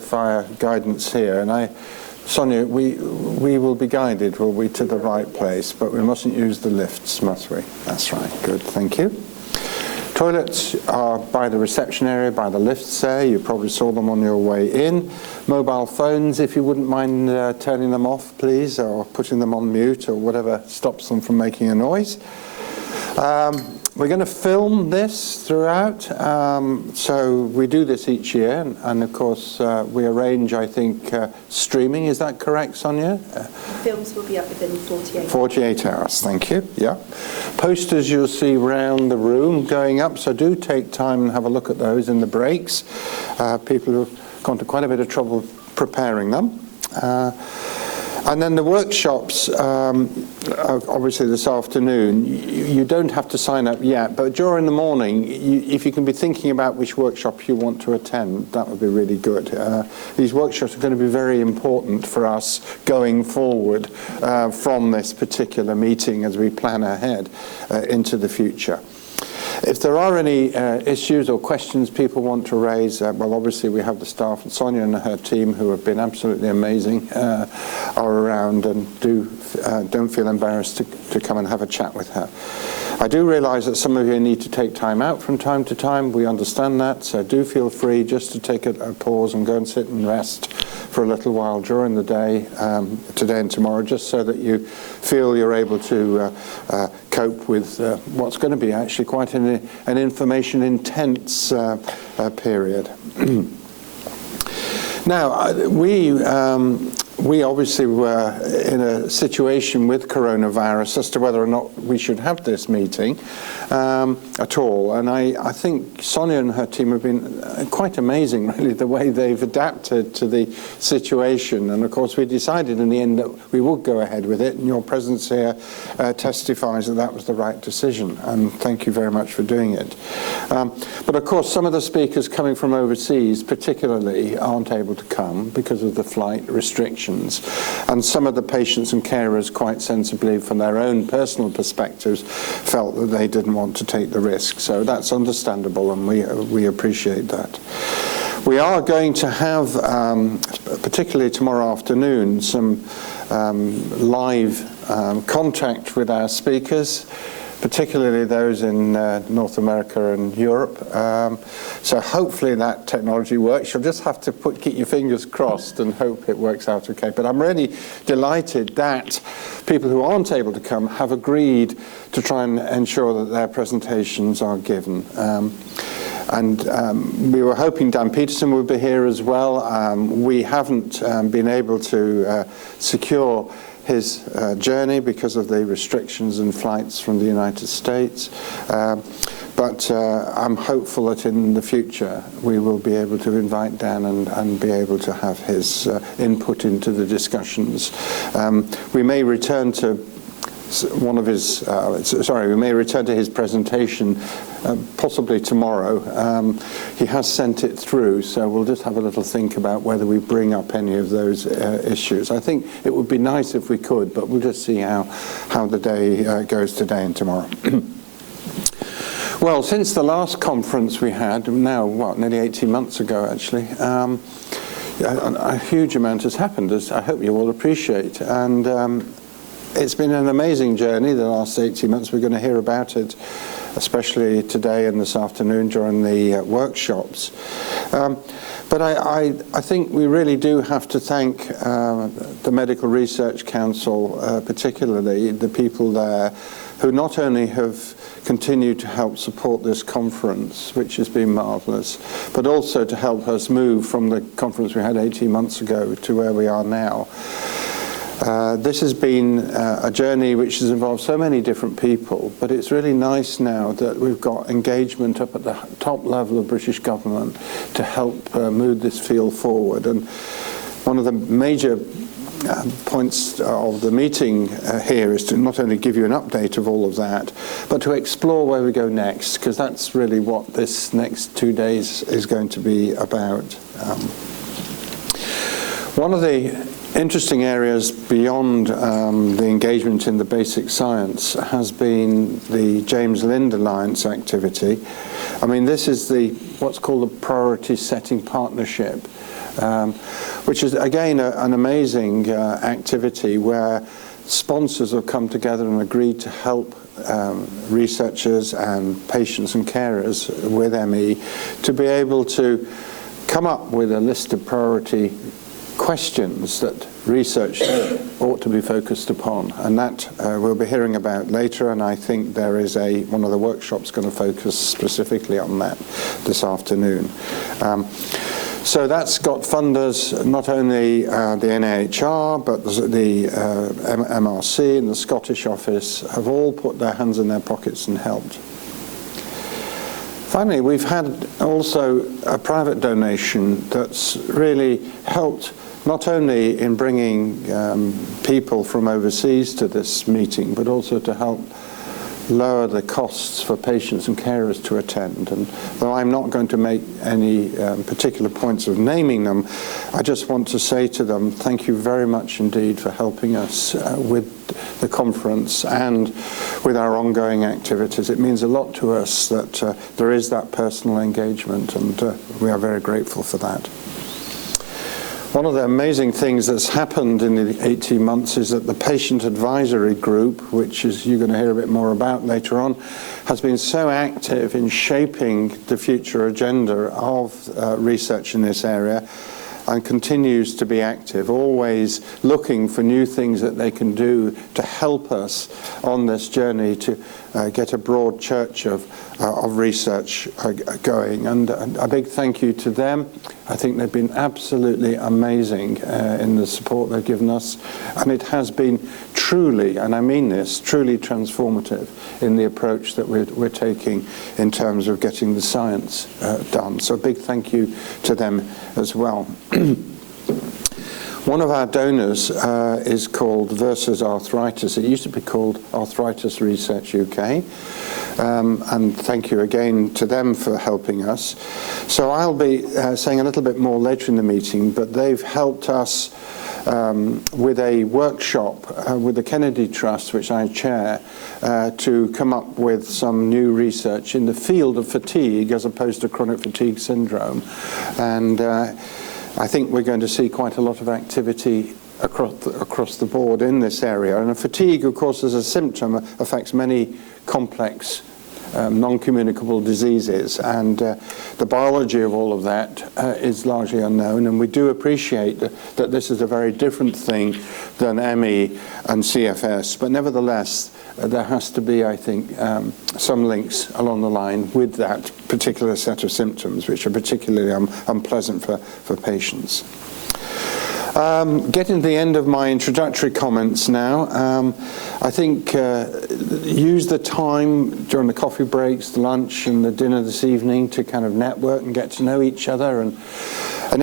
fire guidance here, and Sonia, we will be guided, will we, to the right place, but we mustn't use the lifts, must we? That's right. Good, thank you. Toilets are by the reception area, by the lifts there. You probably saw them on your way in. Mobile phones, if you wouldn't mind turning them off, please, or putting them on mute or whatever stops them from making a noise. We're going to film this throughout, so we do this each year, and of course we arrange, I think, streaming. Is that correct, Sonia? Films will be up within 48 hours. 48 hours, thank you, yeah. Posters you'll see round the room going up, so do take time and have a look at those in the breaks. People have gone to quite a bit of trouble preparing them. And then the workshops, obviously this afternoon, you don't have to sign up yet, but during the morning, if you can be thinking about which workshop you want to attend, that would be really good. These workshops are going to be very important for us going forward from this particular meeting as we plan ahead into the future. If there are any issues or questions people want to raise, well, obviously we have the staff, and Sonia and her team, who have been absolutely amazing, are around, and don't feel embarrassed to come and have a chat with her. I do realise that some of you need to take time out from time to time. We understand that, so do feel free just to take a pause and go and sit and rest for a little while during the day, today and tomorrow, just so that you feel you're able to cope with what's going to be actually quite an information-intense period. Now, we obviously were in a situation with coronavirus as to whether or not we should have this meeting at all. And I think Sonia and her team have been quite amazing, really, the way they've adapted to the situation. And of course, we decided in the end that we would go ahead with it. And your presence here testifies that that was the right decision. And thank you very much for doing it. But of course, some of the speakers coming from overseas, particularly, aren't able to come because of the flight restrictions. And some of the patients and carers, quite sensibly, from their own personal perspectives, felt that they didn't want to take the risk. So that's understandable, and we appreciate that. We are going to have, particularly tomorrow afternoon, some live contact with our speakers, particularly those in North America and Europe. So hopefully that technology works. You'll just have to keep your fingers crossed and hope it works out okay. But I'm really delighted that people who aren't able to come have agreed to try and ensure that their presentations are given. We were hoping Dan Peterson would be here as well. We haven't been able to secure his journey because of the restrictions and flights from the United States. But I'm hopeful that in the future we will be able to invite Dan and be able to have his input into the discussions. We may return to we may return to his presentation possibly tomorrow. He has sent it through, so we'll just have a little think about whether we bring up any of those issues. I think it would be nice if we could, but we'll just see how the day goes today and tomorrow. Well, since the last conference we had, now, nearly 18 months ago, actually, a huge amount has happened, as I hope you all appreciate. And it's been an amazing journey the last 18 months. We're going to hear about it, especially today and this afternoon during the workshops. But I think we really do have to thank the Medical Research Council, particularly the people there, who not only have continued to help support this conference, which has been marvellous, but also to help us move from the conference we had 18 months ago to where we are now. This has been a journey which has involved so many different people, but it's really nice now that we've got engagement up at the top level of British government to help move this field forward. And one of the major points of the meeting here is to not only give you an update of all of that, but to explore where we go next, because that's really what this next 2 days is going to be about. One of the interesting areas beyond the engagement in the basic science has been the James Lind Alliance activity. I mean, this is what's called the priority setting partnership which is, again, an amazing activity where sponsors have come together and agreed to help researchers and patients and carers with ME to be able to come up with a list of priority questions that research ought to be focused upon, and that we'll be hearing about later, and I think there is one of the workshops going to focus specifically on that this afternoon. So that's got funders, not only the NIHR, but the MRC and the Scottish office have all put their hands in their pockets and helped. Finally, we've had also a private donation that's really helped not only in bringing people from overseas to this meeting, but also to help lower the costs for patients and carers to attend. And though I'm not going to make any particular points of naming them, I just want to say to them, thank you very much indeed for helping us with the conference and with our ongoing activities. It means a lot to us that there is that personal engagement, and we are very grateful for that. One of the amazing things that's happened in the 18 months is that the patient advisory group, which you're going to hear a bit more about later on, has been so active in shaping the future agenda of research in this area, and continues to be active, always looking for new things that they can do to help us on this journey to get a broad church of research going. And a big thank you to them. I think they've been absolutely amazing in the support they've given us, and it has been truly, and I mean this, truly transformative in the approach that we're taking in terms of getting the science done. So a big thank you to them as well. One of our donors is called Versus Arthritis. It used to be called Arthritis Research UK. And thank you again to them for helping us. So I'll be saying a little bit more later in the meeting, but they've helped us with a workshop with the Kennedy Trust, which I chair, to come up with some new research in the field of fatigue as opposed to chronic fatigue syndrome. And I think we're going to see quite a lot of activity across the board in this area. And fatigue, of course, as a symptom, affects many complex non-communicable diseases, and the biology of all of that is largely unknown, and we do appreciate that this is a very different thing than ME and CFS, but nevertheless there has to be, I think, some links along the line with that particular set of symptoms, which are particularly unpleasant for patients. Getting to the end of my introductory comments now, I think use the time during the coffee breaks, the lunch and the dinner this evening to kind of network and get to know each other, and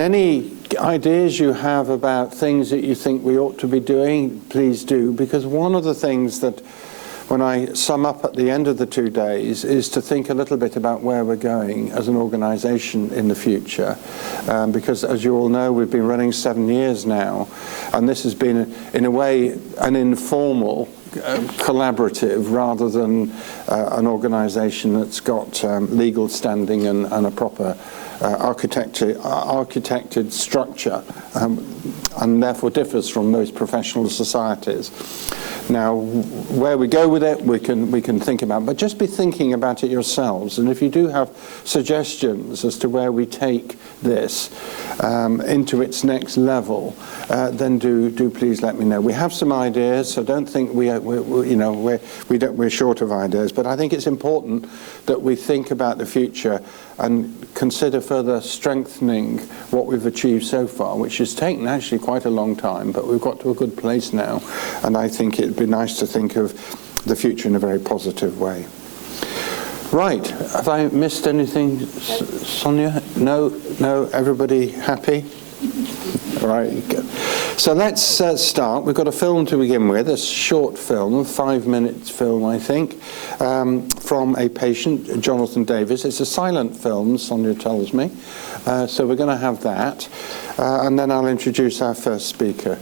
any ideas you have about things that you think we ought to be doing, please do, because one of the things that when I sum up at the end of the 2 days is to think a little bit about where we're going as an organisation in the future, because as you all know, we've been running 7 years now, and this has been in a way an informal collaborative rather than an organisation that's got legal standing and a proper architected structure, and therefore differs from most professional societies. Now, where we go with it, we can think about, but just be thinking about it yourselves. And if you do have suggestions as to where we take this into its next level, then do please let me know. We have some ideas, so don't think we're short of ideas. But I think it's important that we think about the future and consider further strengthening what we've achieved so far, which has taken actually quite a long time, but we've got to a good place now, and I think it'd be nice to think of the future in a very positive way. Right, have I missed anything, Sonia? No, everybody happy? All right, good. So let's start. We've got a film to begin with, a short film, a 5-minute film, I think, from a patient, Jonathan Davis. It's a silent film, Sonia tells me. So we're going to have that. And then I'll introduce our first speaker.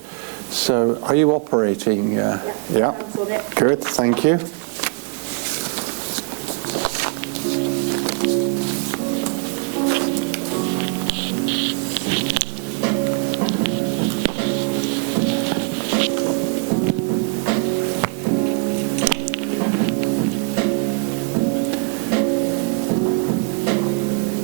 So are you operating? Yeah. Good, thank you.